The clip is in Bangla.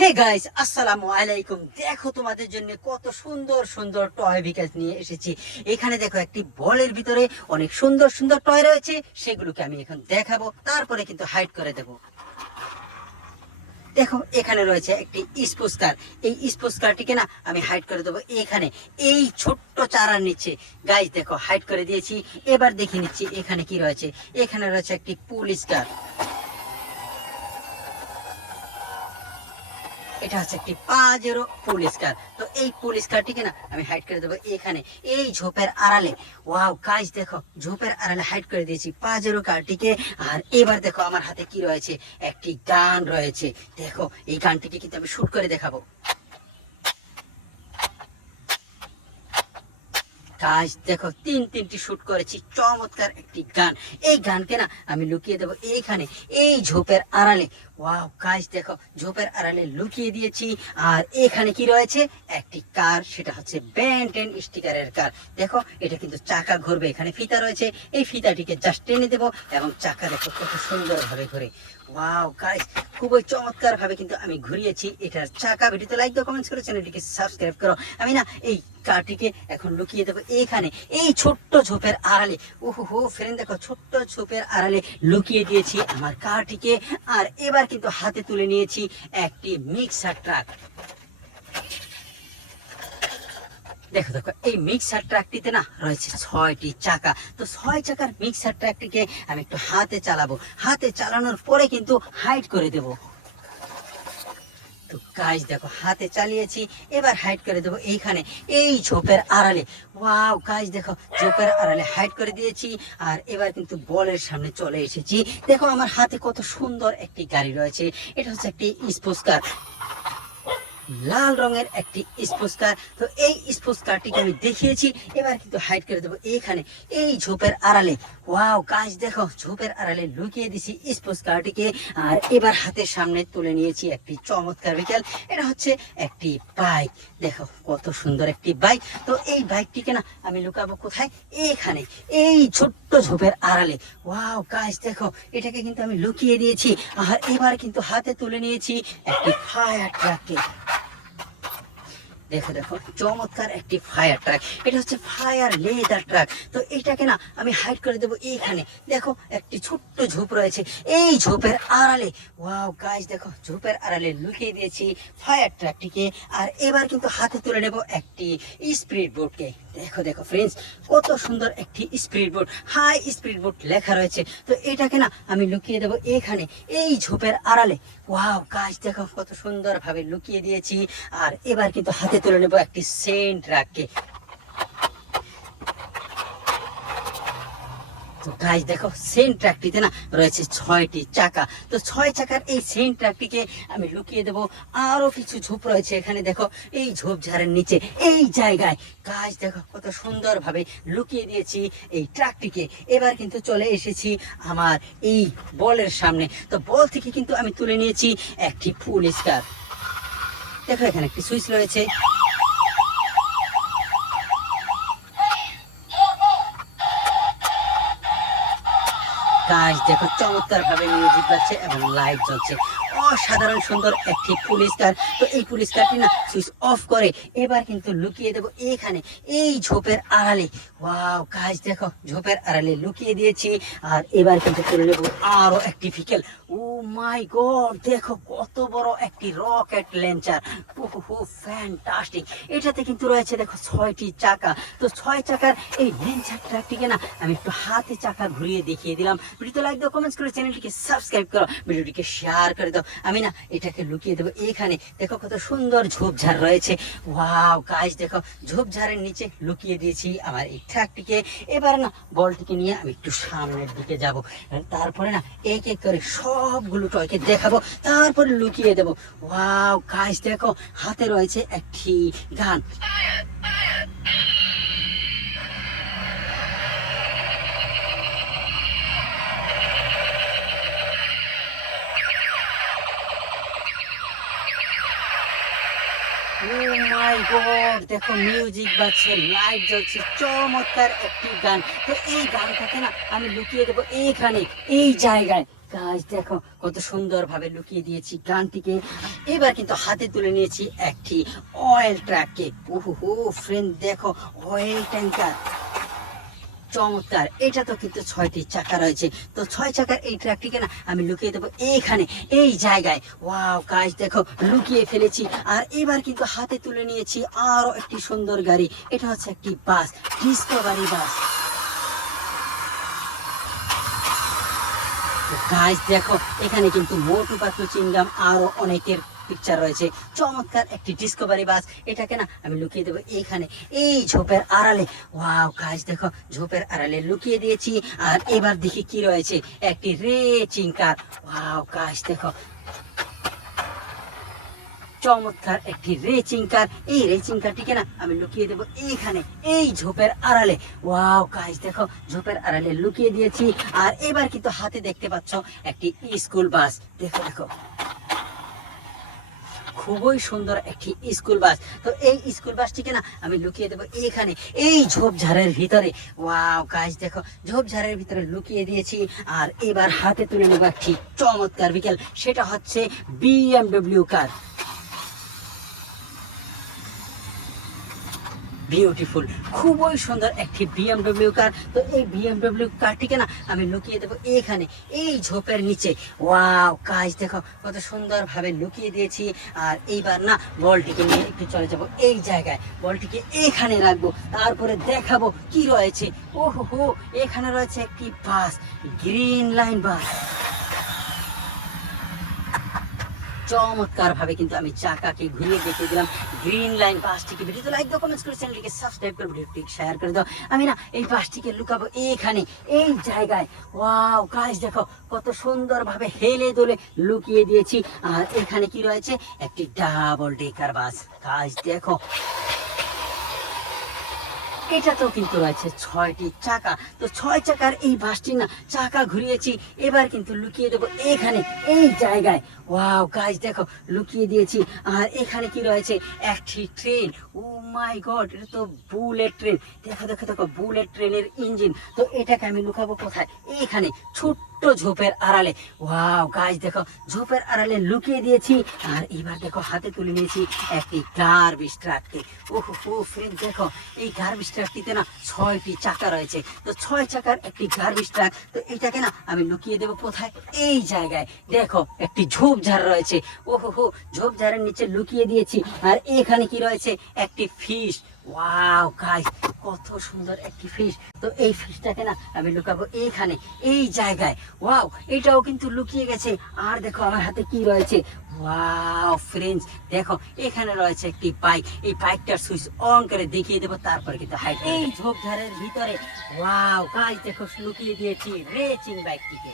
হে গাইস, আসসালামু আলাইকুম। দেখো তোমাদের জন্য কত সুন্দর সুন্দর টয় বিকাশ নিয়ে এসেছি। এখানে দেখো একটি বলের ভিতরে অনেক সুন্দর সুন্দর টয় রয়েছে, সেগুলোকে আমি এখন দেখাবো, তারপরে কিন্তু হাইড করে দেব। দেখো এখানে রয়েছে একটি স্পুস্কার। এই স্পুস্কারটিকে না আমি হাইড করে দেবো এখানে, এই ছোট্ট চারার নিচে। গাইস দেখো হাইড করে দিয়েছি। এবার দেখে নিচ্ছি এখানে কি রয়েছে। এখানে রয়েছে একটি পুল স্টার। এটা হচ্ছে একটি পাজেরো পুলিশ কার। তো এই পুলিশ কারটিকে না আমি হাইড করে দেবো এখানে, এই ঝোপের আড়ালে। ওয়াও গাইস দেখো, ঝোপের আড়ালে হাইড করে দিয়েছি পাজেরো কারটিকে। আর এবার দেখো আমার হাতে কি রয়েছে, একটি গান রয়েছে। দেখো এই গানটিকে কিন্তু আমি শুট করে দেখাবো। গাইস দেখো তিনটি শুট করেছি, চমৎকার একটি গান। এই গানকে না আমি লুকিয়ে দেবো এইখানে, এই ঝোপের আড়ালে। ওয়াও গাইস দেখো ঝোপের আড়ালে লুকিয়ে দিয়েছি। আর এখানে কি রয়েছে, একটি কার, সেটা হচ্ছে বেন্টেন স্টিকারের কার। দেখো এটা কিন্তু চাকা ঘুরবে, এখানে ফিতা রয়েছে, এই ফিতাটিকে জাস্ট টেনে দেবো এবং চাকা দেখো কত সুন্দর ভাবে ঘুরে। ওয়াও গাইস খুবই চমৎকার ভাবে কিন্তু আমি ঘুরিয়েছি এটার চাকা। ভিডিওতে লাইক দাও, কমেন্টস করো, চ্যানেলটিকে সাবস্ক্রাইব করো। আমি না এই কারটিকে এখন লুকিয়ে দেবো এইখানে, এই ছোট্ট ঝোপের আড়ালে। ওহো ফ্রেন্ড দেখো, ছোট্ট ঝোপের আড়ালে লুকিয়ে দিয়েছি আমার কারটিকে। আর এবার কিন্তু হাতে তুলে নিয়েছি একটি মিক্সার ট্রাক। দেখো দেখো এই মিক্সার ট্রাকটিতে না রয়েছে 6টি চাকা। তো 6 চাকার মিক্সার ট্রাকটিকে আমি একটু হাতে চালাবো। হাতে চালানোর পরে কিন্তু হাইড করে দেবো। তো গাইস দেখো হাতে চালিয়েছি, এবার হাইড করে দেবো এইখানে, এই ঝোপের আড়ালে। ওয়াও গাইস দেখো ঝোপের আড়ালে হাইড করে দিয়েছি। আর এবার কিন্তু বলের সামনে চলে এসেছি। দেখো আমার হাতে কত সুন্দর একটি গাড়ি রয়েছে। এটা হচ্ছে একটি স্পোর্টস, লাল রঙের একটি স্পুস্কার। তো এই স্পুস্কারটিকে আমি দেখিয়েছি, এবার কিন্তু হাইড করে দেবো এইখানে, এই ঝোপের আড়ালে। ওয়াও গাইস দেখো ঝোপের আড়ালে লুকিয়ে দিছি স্পুস্কারটিকে। আর এবার হাতের সামনে তুলে নিয়েছি একটি চমৎকার বিকেল। এটা হচ্ছে একটি বাইক। দেখো কত সুন্দর একটি বাইক। তো এই বাইকটিকে না আমি লুকাবো কোথায়, এখানে, এই ছোট্ট ঝোপের আড়ালে। ওয়াও গাইস দেখো এটাকে কিন্তু আমি লুকিয়ে দিয়েছি। আর এবার কিন্তু হাতে তুলে নিয়েছি একটি ফায়ার ট্রাককে। দেখো দেখো চমৎকার একটি ফায়ার ট্রাক। এটা হচ্ছে ফায়ার লেদার ট্রাক। তো এটাকে না আমি হাইড করে দেবো এইখানে। দেখো একটি ছোট্ট ঝোপ রয়েছে, এই ঝোপের আড়ালে। ওয়াও গাইস দেখো ঝোপের আড়ালে লুকিয়ে দিয়েছি ফায়ার ট্রাকটিকে। আর এবার কিন্তু হাতে তুলে নেব একটি স্পিড বোটকে। দেখো দেখো ফ্রেন্ডস, কত সুন্দর একটি speed boat, high speed boat লেখা রয়েছে। তো এটাকে না আমি লুকিয়ে দেবো এখানে, এই ঝোপের আড়ালে। ওয়াও গাইস দেখো কত সুন্দর ভাবে লুকিয়ে দিয়েছি। আর এবার কিন্তু হাতে তুলে নেবো একটি সেন্ট ট্রাককে। তো গাইস দেখো সেন্ট ট্রাকটিতে না রয়েছে 6টি চাকা। তো 6 চাকার এই সেন্ট ট্রাকটিকে আমি লুকিয়ে দেবো। আরো কিছু ঝোপ রয়েছে এখানে, দেখো এই ঝোপঝাড়ের নিচে, এই জায়গায়। গাইস দেখো কত সুন্দর ভাবে লুকিয়ে দিয়েছি এই ট্রাকটিকে। এবার কিন্তু চলে এসেছি আমার এই বলের সামনে। তো বল থেকে কিন্তু আমি তুলে নিয়েছি একটি ফুল স্টার। দেখো এখানে একটি সুইচ রয়েছে। গাইস দেখো চমৎকার ভাবে মিউজিক বাজছে এবং লাইট জ্বলছে, অসাধারণ সুন্দর একটি পুলিশ কার। তো এই পুলিশ কারটি না সুইচ অফ করে এবার কিন্তু লুকিয়ে দেবো এখানে, এই ঝোপের আড়ালে। ওয়াও গাইস দেখো ঝোপের আড়ালে লুকিয়ে দিয়েছি। আর এবার কিন্তু তুলে নেবো আরো একটি ভিকেল। ও মাই গড দেখো কত বড় একটি রকেট লঞ্চার। ওহো ফ্যান্টাস্টিক। এটাতে কিন্তু রয়েছে দেখো 6টি চাকা। তো 6 চাকার এই লঞ্চার ট্রাকটিকে না আমি একটু হাতে চাকা ঘুরিয়ে দেখিয়ে দিলাম। ভিডিওতে লাইক দাও, কমেন্টস করে, চ্যানেলটিকে সাবস্ক্রাইব করো, ভিডিওটিকে শেয়ার করে দাও। আমি না এটাকে লুকিয়ে দেবো এখানে। দেখো কত সুন্দর ঝোপঝাড় রয়েছে। ওয়াও গাইস দেখো ঝোপঝাড়ের নিচে লুকিয়ে দিয়েছি আমার এই ট্রাকটিকে। এবার না বলটিকে নিয়ে আমি একটু সামনের দিকে যাব। তারপরে না এক এক করে সবগুলো টয়কে দেখাবো, তারপরে লুকিয়ে দেবো। ওয়াও গাইস দেখো হাতে রয়েছে একটি গান। ও মাই গড দেখো মিউজিক বাজছে, লাইট জ্বলছে, চমৎকার একটি গান। তো এই গানটাকে না আমি লুকিয়ে দেবো এইখানে, এই জায়গায়। গাইস দেখো কত সুন্দর ভাবে লুকিয়ে দিয়েছি গানটিকে। এবার কিন্তু হাতে তুলে নিয়েছি একটি অয়েল ট্রাককে। ওহো ফ্রেন্ড দেখো, অয়েল ট্যাঙ্কার, চমৎকার। এটা তো কিন্তু 6টি চাকা রয়েছে। তো 6 চাকার এই ট্রাকটিকে না আমি লুকিয়ে দেবো এইখানে, এই জায়গায়। ওয়াও গাইস দেখো লুকিয়ে ফেলেছি। আর এবার কিন্তু হাতে তুলে নিয়েছি আরো একটি সুন্দর গাড়ি। এটা হচ্ছে একটি বাস, ডিসকভারি বাস। গাইস দেখো এখানে কিন্তু মোটু পাতলু চিংগাম আরো অনেকের পিকচার রয়েছে। চমৎকার একটি ডিসকভারি বাস। এটাকে না আমি লুকিয়ে দেবো এইখানে, এই ঝোপের আড়ালে। ওয়াও গাইস দেখো ঝোপের আড়ালে লুকিয়ে দিয়েছি। আর এবার দেখি কি রয়েছে, একটি রেসিং কার। ওয়াও গাইস দেখো চমৎকার একটি রেসিং কার। এই রেসিং কারটিকে না আমি লুকিয়ে দেবো এইখানে, এই ঝোপের আড়ালে। ওয়াও গাইস দেখো ঝোপের আড়ালে লুকিয়ে দিয়েছি। আর এবার কিন্তু হাতে দেখতে পাচ্ছ একটি স্কুল বাস। দেখো দেখো খুবই সুন্দর একটি স্কুল বাস। তো এই স্কুল বাসটিকে না আমি লুকিয়ে দেবো এইখানে, এই ঝোপঝাড়ের ভিতরে। ওয়াও গাইস দেখো ঝোপঝাড়ের ভিতরে লুকিয়ে দিয়েছি। আর এবার হাতে তুলে নেবো একটি চমৎকার বিকেল, সেটা হচ্ছে বিএমডব্লিউ কার। বিউটিফুল, খুবই সুন্দর একটি বিএমডব্লিউ কার। তো এই বিএমডব্লিউ কারটিকে না আমি লুকিয়ে দেবো এখানে, এই ঝোপের নিচে। ওয়াও গাইস দেখো কত সুন্দর ভাবে লুকিয়ে দিয়েছি। আর এইবার না বলটিকে নিয়ে একটু চলে যাব এই জায়গায়, বলটিকে এখানে রাখবো, তারপরে দেখাবো কি রয়েছে। ওহো এখানে রয়েছে একটি বাস, গ্রিন লাইন বাস। চমৎকার ভাবে কিন্তু আমি চাকাকে ঘুরিয়ে দেখিয়ে দিলাম গ্রিন লাইন বাসটিকে। ভিডিওতে লাইক দাও, কমেন্টস করে চ্যানেলটিকে সাবস্ক্রাইব করে ভিডিওটি শেয়ার করে দাও। আমি না এই বাসটিকে লুকাবো এইখানে, এই জায়গায়। ওয়াও গাইস দেখো কত সুন্দর ভাবে হেলে দোলে লুকিয়ে দিয়েছি। আর এখানে কি রয়েছে, একটি ডাবল ডেকার বাস। গাইস দেখো এটাতেও কিন্তু রয়েছে 6টি চাকা। তো 6 চাকার এই বাসটি না চাকা ঘুরিয়েছি। এবার কিন্তু লুকিয়ে দেবো এখানে, এই জায়গায়। ওয়াও গাইস দেখো লুকিয়ে দিয়েছি। আর এখানে কি রয়েছে, একটি ট্রেন। ও মাই গড, এটা তো বুলেট ট্রেন। দেখো দেখো দেখো বুলেট ট্রেনের ইঞ্জিন। তো এটাকে আমি লুকাবো কোথায়, এইখানে ছোট্ট ঝোপের আড়ালে। ওয়াও গাইস দেখো ঝোপের আড়ালে লুকিয়ে দিয়েছি। আর এবার দেখো হাতে তুলে নিয়েছি একটি গার্বেজ ট্রাককে। ওহো ফ্রেন্ড দেখো এই গার্বেজ ট্রাকটিতে না 6টি চাকা রয়েছে। তো 6 চাকার একটি গার্বেজ ট্রাক। তো এটাকে না আমি লুকিয়ে দেবো কোথায়, এই জায়গায়। দেখো একটি ঝোপঝাড় রয়েছে। ওহো ঝোপঝাড়ের নিচে লুকিয়ে দিয়েছি। আর এখানে কি রয়েছে, একটি ফিশ। ওয়াও গাইস কত সুন্দর একটি ফিশ। তো এই ফিশটাকে না আমি লুকাবো এইখানে, এই জায়গায়। ওয়াও এটাও কিন্তু লুকিয়ে গেছে। আর দেখো আমার হাতে কি রয়েছে। ওয়াও ফ্রেন্ডস দেখো এখানে রয়েছে একটি বাইক। এই বাইকটার সুইচ অন করে দেখিয়ে দেবো, তারপরে কিন্তু হাইট এই ঝোপঝাড়ের ভিতরে। ওয়াও গাইস দেখো লুকিয়ে দিয়েছি রেসিং বাইকটিকে।